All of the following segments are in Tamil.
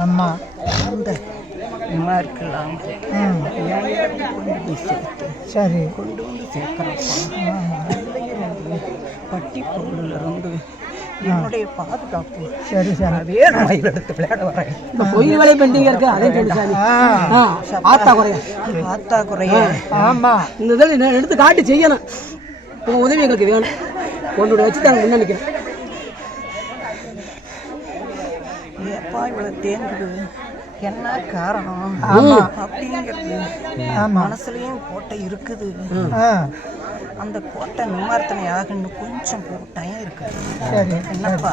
ஆமா அந்த மார்க்கெல்லாம் ம் கொண்டு போய் சேர்த்து சரி. கொண்டு வந்து சேர்க்குறப்பா. பட்டி பொருளில் இருந்து என்னுடைய பாதுகாப்பு. சரி சரி. அதே நான் எடுத்து விளையாட வரேன். இந்த பொய் வேலை பெண்டிங் இருக்கு அதே சொல்லு சாமி. ஆத்தா குறைய? பார்த்தா குறைய? ஆமா. இந்த இதில் எடுத்து காட்டி செய்யணும். உங்க உதவி எங்களுக்கு வேணும். கொண்டு வச்சு தாங்க முன்ன நிற்கிறேன் ஏப்பா இவ்வளோ தேங்குது. என்ன காரணம்? ஆமா. அப்படிங்கிறது மனசுலயும் கோட்டை இருக்குது. அந்த கோட்டை நிமார்த்தனை ஆகணும்னு கொஞ்சம் டைம் இருக்குது. சரி. என்னப்பா?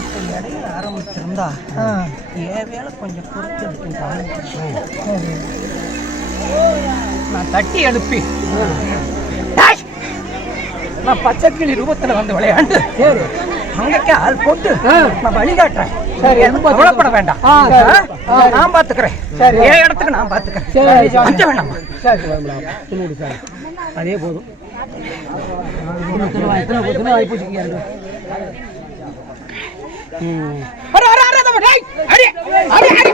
இப்போ இடையில ஆரம்பிச்சிருந்தா என் வேலை கொஞ்சம் குறைச்சி சரி. நான் தட்டி அனுப்பி! நான் பச்சை கிளி ரூபத்துல வந்து விளையாண்டு. அங்கಕ್ಕೆ ஆள் போட்டு. நான் வழிகாட்டுறேன் சரி, கவலைப்பட வேண்டாம் நான் பாத்துக்கிறேன் சரி. என் இடத்துக்கு நான் பாத்துக்கிறேன் சரி. அஞ்ச வேண்டாமா அதே போதும் அடி, அடி, அடி,